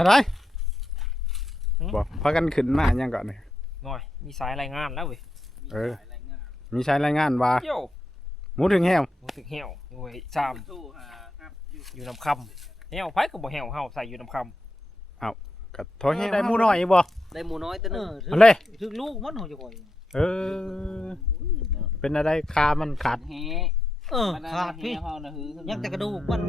อะไรบอกพากันขึ้นมายังก่อนเลยหน่อยมีสายรายงานแล้วเว้ยมีใช้รายงานว่าเยี่ยวหมูถึงแหวมูถึงเหี่ยวโอ้ยจามอยู่น้ำคำเหี่ยวไผก็บ่เหี่ยวเฮาใส่อยู่น้ำคำกับทอแหวได้หมูน้อยบ่ได้หมูน้อยตัวนึงอะไรถึงลูกมันหัวจะก่อยเป็นอะไรคามันขาดขาดพี่ยังแต่กระดูกมัน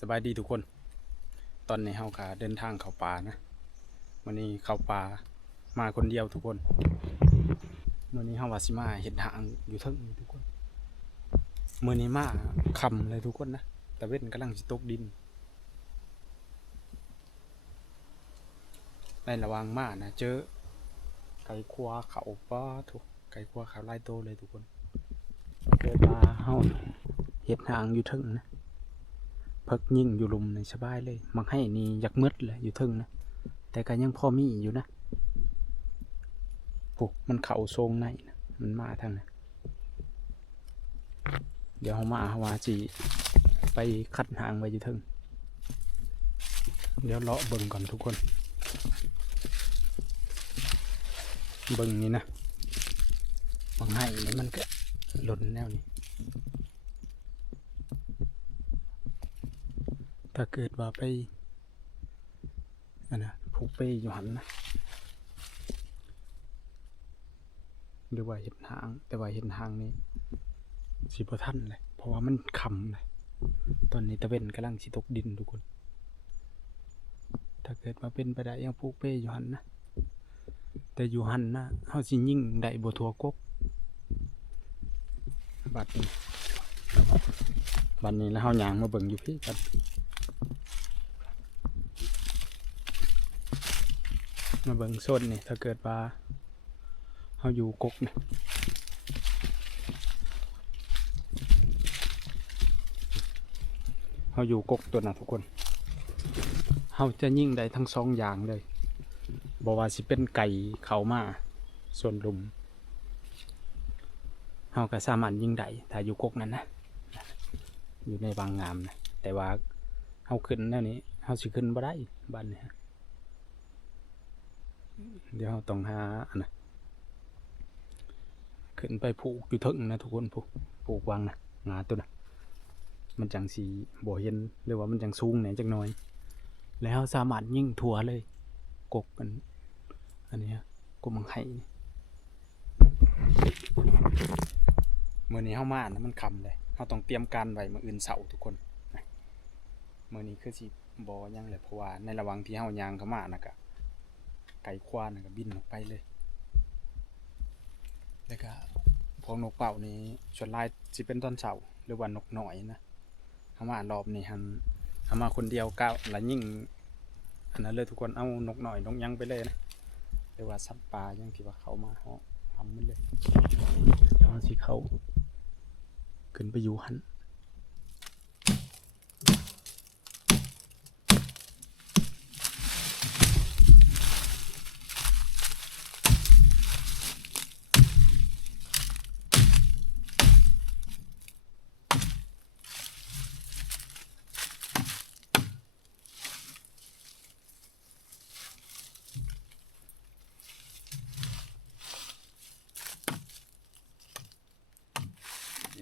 สบายดีทุกคนตอนนี้เฮาก็เดินทางเข้าป่านะวันนี้เข้าป่ามาคนเดียวทุกคนวันนี้เฮาว่าสิมาเห็นทางอยู่เทิงทุกคนมื้อนี้มาค่ำเลยทุกคนนะตะเว้นกำลังสิตกดินในระหว่างมานะเจอไก่ครัวเขาป้าถูกไก่ครัวเขาไล่โตเลยทุกคนเกิดมาเฮาเห็ดหางอยู่เทิงนะเพิกยิ่งอยู่ลุมในสบายเลยมักให้นี่อยากมืดเลยอยู่เทิงนะแต่ก็ยังพอมีอยู่นะปุ๊มันเข่าทรงในนะมันมาทางนั้นเดี๋ยวเฮามาฮาวาจีไปคัดหางไว้อยู่เทิงเดี๋ยวเลาะเบิ่งก่อนทุกคนเบิ่งนี่นะมักให้นี่มันก็หล่นแนวนี้ถ้าเกิดว่าไปผูกไปอยู่หันนะหรือว่าเห็นหางแต่ว่าเห็นหางนี้สิบ่ทันเลยเพราะว่ามันค่ำเลยตอนนี้ตะเวนกำลังสิตกดินทุกคนถ้าเกิดมาเป็นไปได้ยังผูกไปอยู่หันนะแต่อยู่หันนะเฮาสิยิ่งได้บ่ทั่วกบบัดนี้แล้วเฮาย่างมาเบิ่งอยู่พี่กันมาเบิ่งโซนนี่ถ้าเกิดว่าเฮาอยู่กกนะเฮาอยู่กกตัวน่ะทุกคนเฮาจะยิ่งได้ทั้งสองอย่างเลยบอกว่าสิเป็นไก่เขามาส่วนลุมเฮาก็สามารถยิ่งได้ถ้าอยู่กกนั้นนะอยู่ในบางงามนะแต่ว่าเฮาขึ้นแนวนี้เฮาสิขึ้นบ่ได้บ้านนี้เดี๋ยวต้องหาอันนะขึ้นไปผูกอยู่ทึ่งนะทุกคนผูกวางนะงาตัวนะมันจังสีบ่เห็นหรือว่ามันจังสูงเนี่ยจังน้อยแล้วสามารถยิ่งถั่วเลยกกอันนี้กบมังไห้เมื่อนี้เข้ามานะมันคำเลยเราต้องเตรียมการไว้มื้ออื่นเสาร์ทุกคนเมื่อนี้คือสิบ่ยังเลยเพราะว่าในระหว่างที่เฮายางเข้ามานะกะไก่ควานก็บินออกไปเลยแล้วก็พวกนกเป่านี้ส่วนลายสิเป็นตอนเสาร์หรือว่านกหน่อยนะเข้ามารอบนี้เข้ามาคนเดียวก้าวแล้วยิ่งอันนั้นเลยทุกคนเอานกหน่อยนกยังไปเลยนะหรือว่าสัตว์ป่ายังที่ว่าเขามาเขาทำมันเลยเดี๋ยวสิเขาขึ้นไปอยู่หัน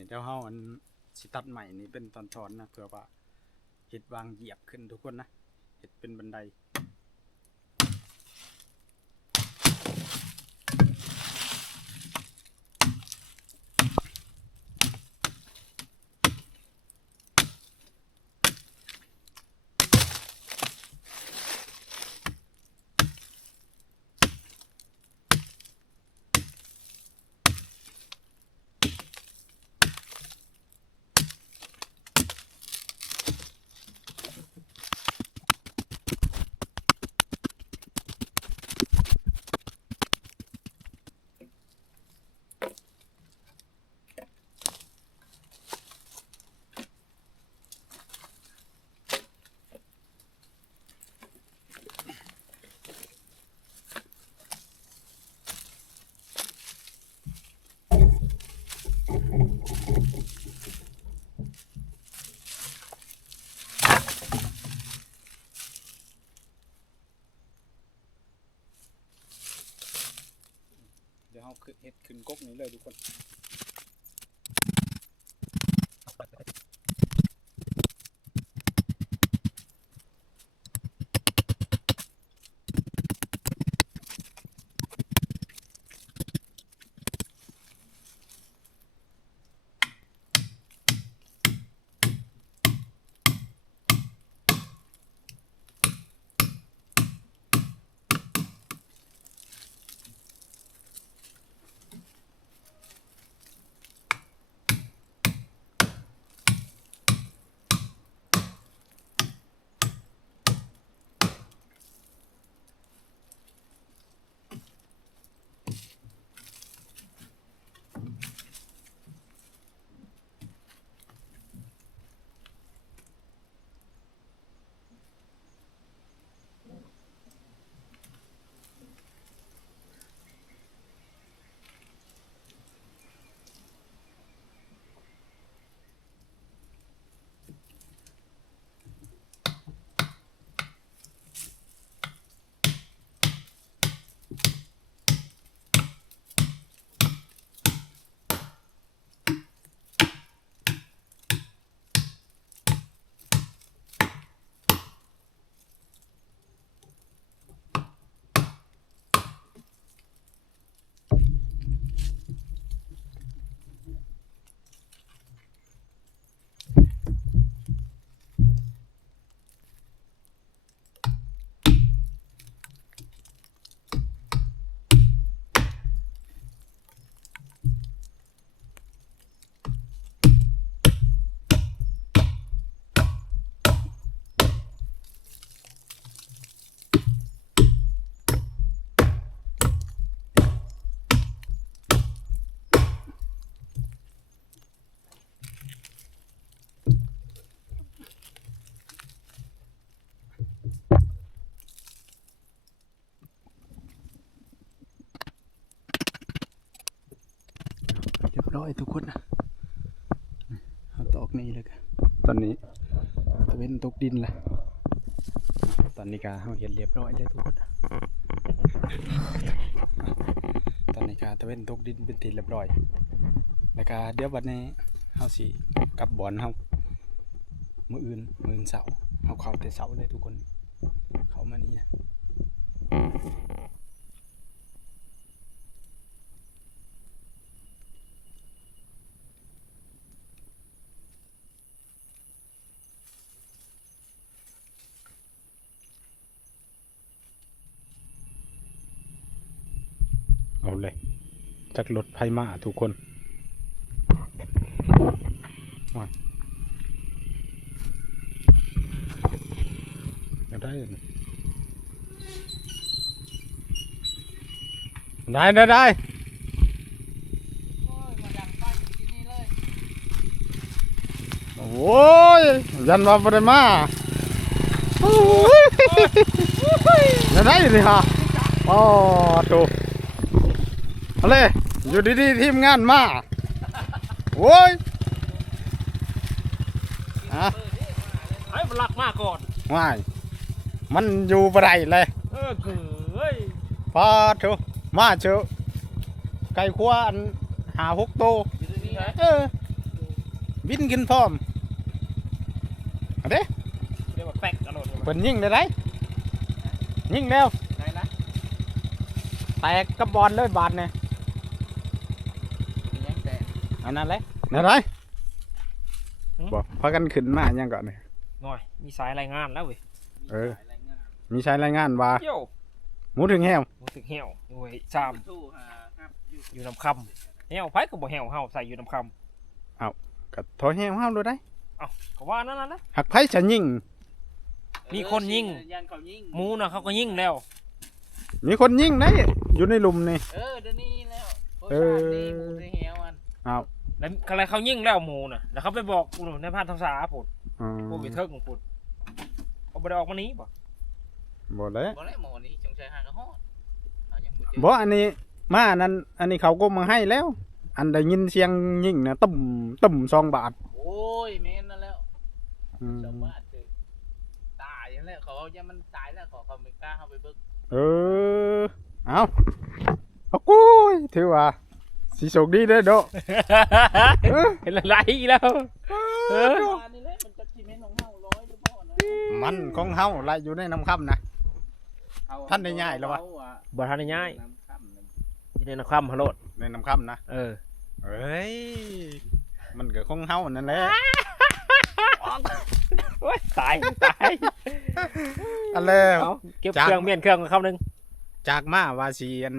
เดี๋ยวเฮาอันสิตัดใหม่นี่เป็นตอนๆนะเพื่อว่าเห็ดวางเหยียบขึ้นทุกคนนะเห็ดเป็นบันได เฮ็ดขึ้นกกนี้เลยทุกคนเรียบร้อยทุกคนนะเอาตอกนี้เลยกันตอนนี้ตะเวนตกดินแหละตอนนี้ก็เฮาเห็นเรียบร้อยเลยทุกคนนะตอนนี้ก็ตะเวนตกดินเป็นตีเรียบร้อยแล้วก็เดี๋ยววันนี้เฮาสิกลับบ่อนเฮามื้ออื่นเสาร์เฮาเข้าแต่เสาร์เลยทุกคนเข้ามานี่นะเอาเลยจากรถไฟมาทุกคนได้ได้โอ้ยยันมาบ่ได้มาโอ้ยได้เลยฮะอ๋อดูอะไรอยู่ดีๆทีมงานมาโอ้ยอ่ะ ไอ้มันลักมาก่อน ไม่มันอยู่บ่ได้เลย เฮ้ย พอเถอะมาเถอะไก่ขัวอัน5-6โตวบินกินพร้อมเอาเด้ เดี๋ยวมาแป๊กกันหมด เพิ่นยิงได้ไรยิงแล้ว ไหนนะ แตกกระบอลเลยบาดเนี่ย ยังแต่ อันนั้นเลยนั่นไรบอกพากันขึ้นมายังก่อนเนี่ย หน่อยมีสายรายงานแล้วเว้ย มีใช้รายงานว่า โย่ หมูถึงแหว รู้สึกเหี่ยวโอ้ยจามอยู่น้ำคำเหี่ยวไผก็บ่เหี่ยวเฮาใส่อยู่น้ำค ก็ถอยแหวห้ามดูได้ ำเอ้าก็ว่านั่นนะ หักไผจะยิง มีคนยิงหมูน่ะเขาก็ยิงแล้ว มีคนยิงได้อยู่ในหลุมนี่ เดี๋ยวนี้แล้ว เออ หมูในแหวมัน อ้าว แล้วอะไรเขายิงแล้วหมูน่ะแล้วเขาไปบอกกูในพานทางสาปุ่น อืม พวกไปเทิงของปุ่นเขาบ่ได้ออกมานี้บ่ บ่เลย บ่ได้หมูนี่จงใจหากระหอดเอายังบ่เจอ บ่อันนี้มาอันนั้นอันนี้เขาก็มาให้แล้ว อันได้ยินเสียงยิงนะตุ่ม2 บาท โอ้ยแม่นนั่นแล้ว อืม ชาวบ้านเจอตายอย่างแล้วเขายังมันตายแล้วเขาไม่กล้าเข้าไปเบิ่ง เออเอา โอ้ยถือว่าสิโชคดีเด้อโด เห็นอะไรอีกแล้วเออ นี่แหละมันจะกินให้น้องเฮาร้อยหรือเปล่านะ มันของเฮาไหลอยู่ในน้ำค่ำนะ ท่านได้ง่ายแล้ววะ บ่ทันได้ง่าย น้ำค่ำนั่น อยู่ในนครพะโลด ในน้ำค่ำนะ เออ เอ้ยมันก็ของเฮานั่นแหละ โอ้ยตาย อันแล้ว เอาเก็บเครื่องเมียนเครื่องคำหนึง จากมาว่าสิอั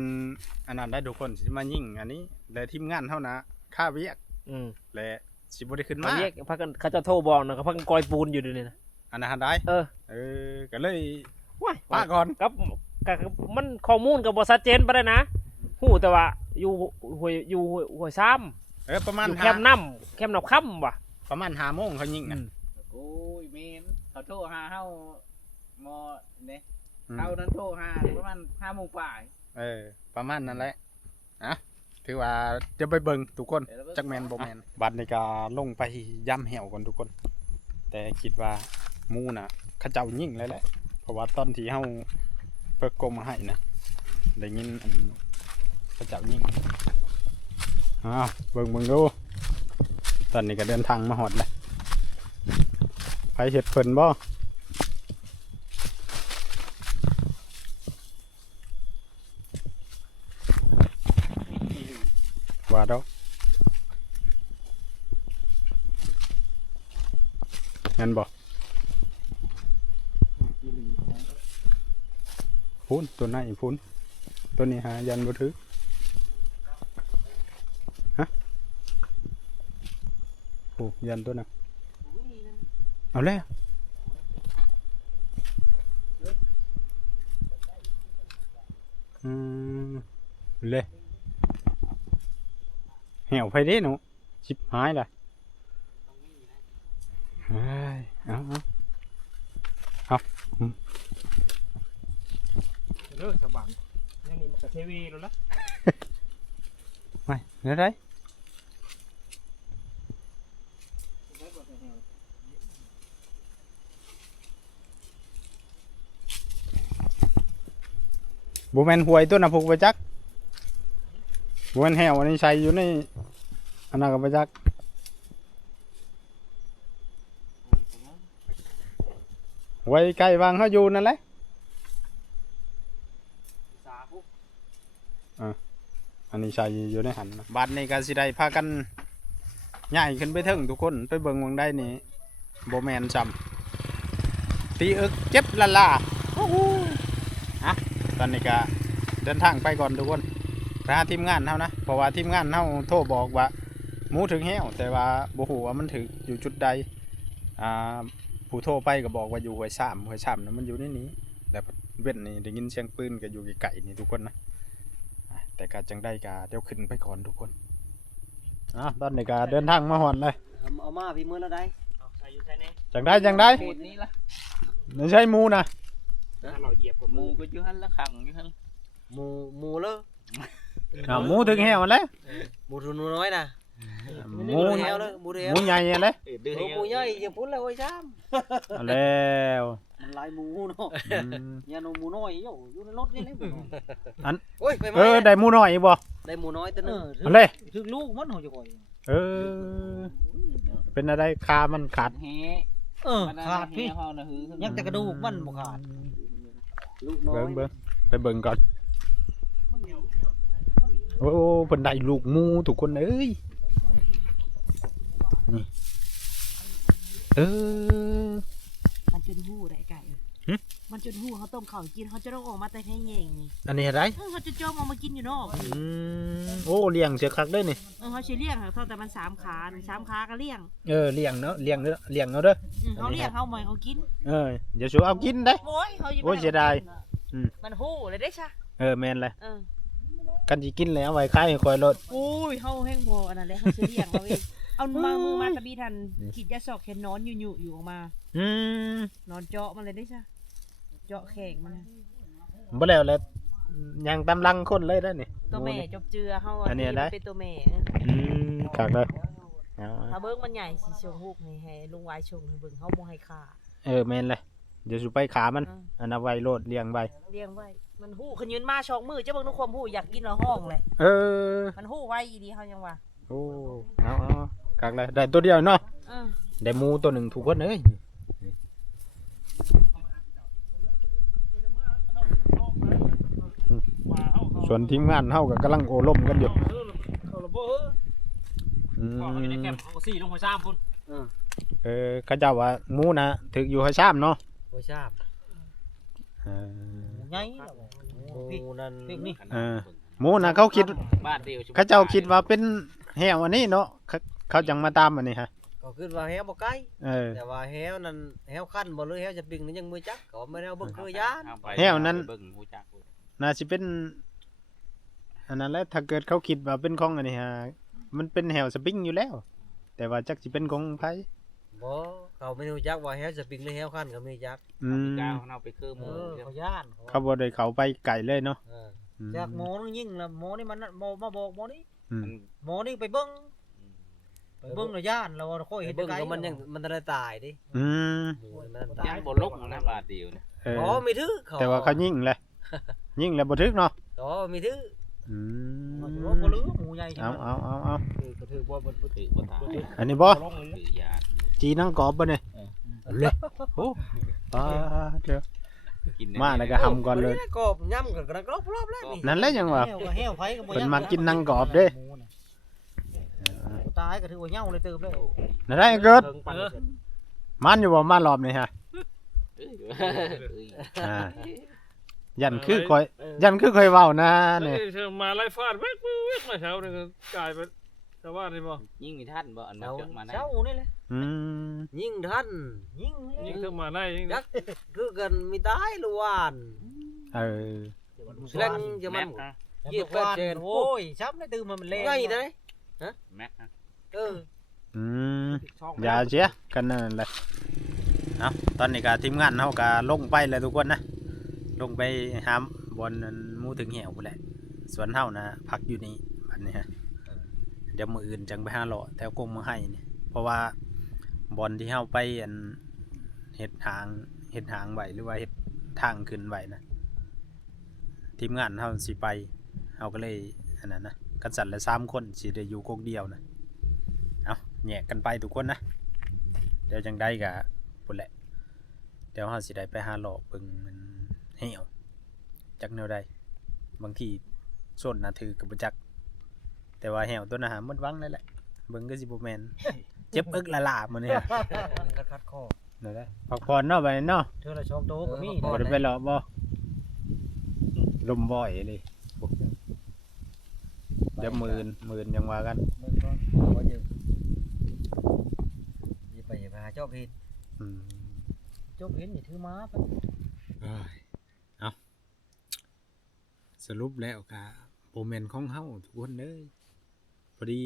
นนั้นได้ทุกคนสิมายิ่งอันนี้และทีมงานเฮานะค่าเวียก อืม และสิบ่ได้ขึ้น มา มา เรียกพักกันเขาจะโทรบอกนะเขาพักกันกอยปูนอยู่เดี๋ยวนี้นะ อันนั้นได้ เออ ก็เลย ว้าย ป้าก่อน กับมันข้อมูลกับบชัดเจนไปได้นะหูแต่ว่าอยู่ห้วยซ้ ประ ำ มาณ อยู่แคมป์น้ำค่ำว่ะ ประมาณ5โมงเขายิงนะ โอ้ยเมนเขาโทรหาเฮาหมอเนี่ย อืม เฮานั้นโทรหาประมาณ5 โมงป่าย ประมาณนั้นแหละถือว่าจะไปเบิ่งทุกคนจักแมนบ่แมนบัดนี้ก็ลงไปย่ำแหวก่อนทุกคน แต่คิดว่าหมูน่ะเขาเจ้ายิ่งเลยแหละเพราะว่าตอนที่เฮาเปิดกลมมาให้นะได้ยินอันเขาเจ้ายิ่งเบิ่งดูตอนนี้ก็เดินทางมาฮอดแล้วไปเฮ็ดเพิ่นบ่ว่าดอกงั้นบ่พูนตัวไหนพูนตัวนี้หายันบ่ถือฮะโอ้ยันตัวน่ะเอาแล้วเลยเหี่ยวไปดิหนูชิบหายเลยเฮ้ยเอา เลิกสบังนี่มันกับเทวีแล้วละ ไม่เดี๋ยวได้บุแมนหวยตัวน่ะผูกไปจักบุแมนแหวอันนี้ใส่อยู่ในอันนั้นก็ไปจักไว้ใกล้วางเขาอยู่นั่นแหละอันนี้ใส่อยู่ในหันนะบัดนี้ก็สิได้พากันใหญ่ขึ้นไปถึงทุกคนไปเบิ่งวงได้นี่โบแมนจำตีอึกเจ็บละล่าตอนนี้ก็เดินทางไปก่อนทุกคนไปหาทีมงานเท่านะเพราะว่าทีมงานเท่าโทรบอกว่าหมูถึงแห้วแต่ว่าบ่ฮู้ว่ามันถึงอยู่จุดใดผู้โทรไปก็บอกว่าอยู่ห้วยซ้ำนะมันอยู่ในนี้แล้วเว้นนี่ได้ยินเสียงปืนก็อยู่ไกลๆนี่ทุกคนนะแต่ก็จังได้ก็เดี๋ยวขึ้นไปก่อนทุกคนตอนนี้ก็เดินทางมาฮอดเลย เอามาพี่มื้อละได้ ใส่อยู่ใช่ไหม จังได้ เขตนี้ล่ะ ไม่ใช่หมูนะ เราเหยียบกับ ห มื มู่ อ ก็อยู่หั่นละขังอยู่หั่น หมูเลย หมูถึงแห้วแล้ว หมูทุนน้อยนะ หมู เทวเลยหมูเท ห ว มูใหญ่เลย หมูใหญ่อย่าพูดเลยไอ้ช้ เอาแล้ว มันหลายหมูเนาะ อืม อย่าหนูหมูน้อยอยู่ในรถนี่แหละ ำโอ้ยไปไหม ได้หมูน้อยบ่ ได้หมูน้อยตัวนึง เอาเลย ถึงลูกมันเฮาจะก่อย เป็นอะไรคามันขาด แฮ ขาดพี่ เฮาน่ะหือ ยังแต่กระดูกมันบ่ขาด ลูกน้อย เบิ่งไปเบิ่งก่อนโอ้เพิ่นได้ลูกหมูทุกคนเอ้ยนี่มันจนหู้ได้ไก่ หึ มันจนหู้เขาต้มข้าวกินเขาจะต้องออกมาแต่แค่แยงนี่ อันนี้อะไร เขาจะจ้องเอามากินอยู่นอก โอ้เลี้ยงเสียคักได้นี่ เขาใช้เลี้ยงเท่าแต่มัน3 ขา3 ขาก็เลี้ยง เลี้ยงเนาะเลี้ยงเนาะเด้อ เขาเลี้ยงเขาหมอยเขากิน เดี๋ยวสูเอากินได้ โอ้ยเขา โอ้ยเสียดาย มันหู้เลยได้ช่ะ แม่นเลย เออ กันสิกินแล้วไว้ค่ายให้คอยรถ โอ้ยเขาแห้งพออันนั้นแหละเขาใช้เลี้ยงเขาเองเอามือมาตะบีทันขีดยาสอกแค่นอนอยู่ออกมา อืม นอนเจาะมันเลยได้ช่ะเจาะแข่งมัน บ่แล้วแหละยังตำลังคนเลยได้อนี่ ตัวแม่จบเจือเขา อันนี้ได้ เป็นตัวแม่ คักเลย ถ้าเบิ้งมันใหญ่สิชงฮูกให้ลุงวายชงให้เบิ้งเขาบ่ให้ค่า แม่นเลยเดี๋ยวสิไปขามัน อันนั้นไว้โลดเลี้ยงไว้ เลี้ยงไว้ มันฮู้ขยืนมาชองมือเจ้าเบิ่งทุกความฮู้อยากกินแล้วห้องเลย เออ มันฮู้ไว้อีดีเฮายังว่า โอ้เอากักเลยได้ตัวเดียวเนาะ เออ ได้หมูตัวหนึ่งทุกคนเอ้ยส่วนทีมงานเฮาก็กำลังโอล่มกันอยู่ เขาระเบ้อ อืม เขาอยู่ในแคมป์เขาก็ซี่ลงหัวซ้ำพุ่น เขาเจ้าว่าหมูนะถึกอยู่ให้ชามเนาะ บ่ทราบ เออ ใหญ่พี่นั่นนี่ หมูนะเขาคิด บ้านเดียว เขาเจ้าคิดว่าเป็นแหวอันนี้เนาะเขาจังมาตามอันนี้ฮะ ก็คิดว่าแฮวบ่ไกล เออ แต่ว่าแฮวนั่นแฮวคันบ่หรือแฮวจะปิงนั่นยังมือจักก็ไม่ได้เอาเบิ่งคือยาน เบิ่งหูจัก น่าสิเป็นอันนั้นแหละถ้าเกิดเขาคิดว่าเป็นของอันนี้ฮะมันเป็นแหวสปริงอยู่แล้ว แต่ว่าจักสิเป็นของไผ บ่เขาไม่รู้จักว่าแฮวจะปิงหรือแฮวคันก็ไม่จัก อืม ก้าวเอาไปคือหมู เขาย่าน เขาบ่ได้เขาไปไกลเลยเนาะ อืม จากหมอนึงยิ่งละหมอนี่มันหมอมาบอกหมอนี่ อืม หมอนี่ไปเบิ่งแล้วย่านเราค่อยเห็นไกลก็มันยังมันได้ตายดิ อืม มันตา ยั ย งบ่ลงนะบาทเดียวเนี่ย เออ อ๋อมีถือเขา แต่ว่าเขายิงเลย ยิงแล้วบ่ถึกเนาะ อ๋อมีถือ อืม บ่ลือหมูใหญ่ใช่ เอา มั้ย เอา ก็ถือบ่บ่ ถือบ่ตาย อันนี้บ่ ถือยา จีนังกรอบบ่เนี่ยเลยโอ้ปาเด้อ กิน มาแล้วก็หำก่อนเลย กบย่ำกันรอบๆแล้วนี่ นั่นแหละยังว่า แฮวก็แฮวไผก็บ่ เพิ่นมากินนังกรอบเด้ ตายก็ถือว่าเหย้าเลยเติบเลย นั่นได้เกิดมันอยู่บ่มารอบนี้ฮะอ่ายันคือคอยเว้านะเนี่ย เธอมาไล่ฟาดเวกมาเช้านี่ก็กลายเป็นชาวบ้านนี่บ่ ยิ่งมีท่านบ่อันมา เช้า เจาะมาได้ เช้านี่แหละ อืม ยิงทันยิง ยิ่งเธอมาได้ยิ่ง จักคือกันมีตายหรือวาน เออ แรงจะมันเหยียบ8เจนโอ้ยช้ำได้ตื่นมันแรงไงได้ แม็ก เออ อืมอย่าเสียกันนั่นแหละเอาตอนนี้ก็ทีมงานเฮาก็ลงไปแล้วทุกคนนะลงไปหามบอลนั้นหมูถึงเหี่ยวพุ่นแหละส่วนเฮานะพักอยู่นี่บัดนี้ฮะเดี๋ยวมื้ออื่นจังไปหาเลาะแถวกงมาให้นี่เพราะว่าบอลที่เฮาไปอันเฮ็ดทางไว้หรือว่าเฮ็ดทางขึ้นไว้นะทีมงานเฮาสิไปเฮาก็เลยอันนั้นนะกันสั่นละ3คนสิได้อยู่กกเดียวนะเอาแยกกันไปทุกคนนะเดี๋ยวจังได้ก็พุ่นแหละเดี๋ยวเฮาสิได้ไปหาเลาะเบิ่งมันเหี่ยวจักแนวใดบางทีโซนน่ะถือก็บ่จักแต่ว่าเหี่ยวตัวน่ะหาหมดหวังเลยแหละเบิ่งก็สิบ่แม่นเจ็บอึกละลามื้อนี้ คัดคอ นั่นแหละพักผ่อนเนาะบัดนี้เนาะ เธอละชอบโตก็มี บ่ได้ไปเลาะบ่ลมบ่อยเลยเดี๋ยวมื่นยังว่ากัน อย่าไปหาเจ้าเพชร อืม เจ้าเพชรนี่ถือม้าไป เอาสรุปแล้วก็บ่แม่นของเฮาทุกคนเลยพอดี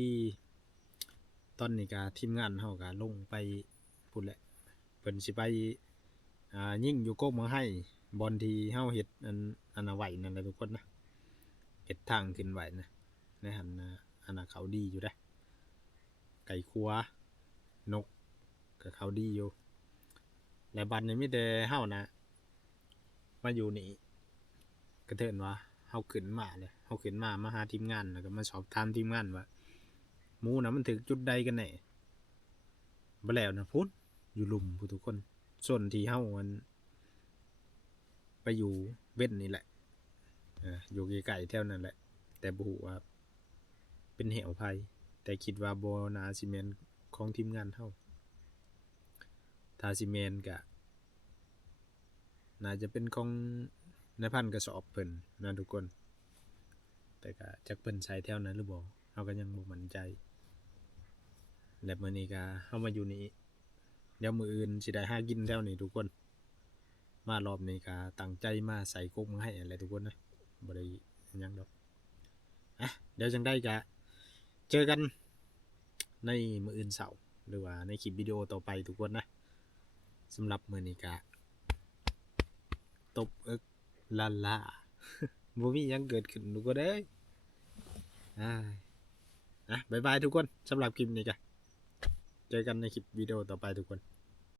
ตอนนี้ก็ทีมงานเฮาก็ลงไปพุ่นแหละเพิ่นสิไปยิงอยู่โกกเมืองให้บอลที่เฮาเฮ็ดอันน่ะไว้นั่นแหละทุกคนนะเฮ็ดทางขึ้นไว้นะในหันน่ะอันน่ะเขาดีอยู่เด้ไก่คัวนกก็เขาดีอยู่และบัดนี้มีแต่เฮานะมาอยู่นี่ก็เถินว่าเฮาขึ้นมาเลยเฮาขึ้นมาหาทีมงานแล้วก็มาสอบถามทีมงานว่าหมูน่ะมันถึงจุดใดกันแน่บ่แล้วนะพุ่นอยู่หลุมผู้ทุกคนส่วนที่เฮามันไปอยู่เว้นนี่แหละอยู่ไกลๆแถวนั้นแหละ แต่บ่ฮู้ว่าเป็นเหวไผแต่คิดว่าบ่น่าสิแม่นของทีมงานเฮาถ้าสิแม่นก็น่าจะเป็นของนายพันกระสอบเพิ่นนะทุกคนแต่ก็จักเพิ่นใช้แถวนั้นหรือบ่เฮาก็ยังบ่มั่นใจและมื้อนี้ก็เฮามาอยู่นี่เดี๋ยวมื้ออื่นสิได้หากินแถวนี้ทุกคนมารอบนี้ก็ตั้งใจมาใส่กกมาให้อะไรทุกคนนะบ่ได้หยังดอกเดี๋ยวจังได้ก็เจอกันในมื้ออื่นเสาร์หรือว่าในคลิปวิดีโอต่อไปทุกคนนะสำหรับมื้อนี้ก็ตบเอิกลาลา บ่มีหยังเกิดขึ้นทุกคนเด้ยบ๊ายบายทุกคนสำหรับคลิปนี้ก็เจอกันในคลิปวิดีโอต่อไปทุกคน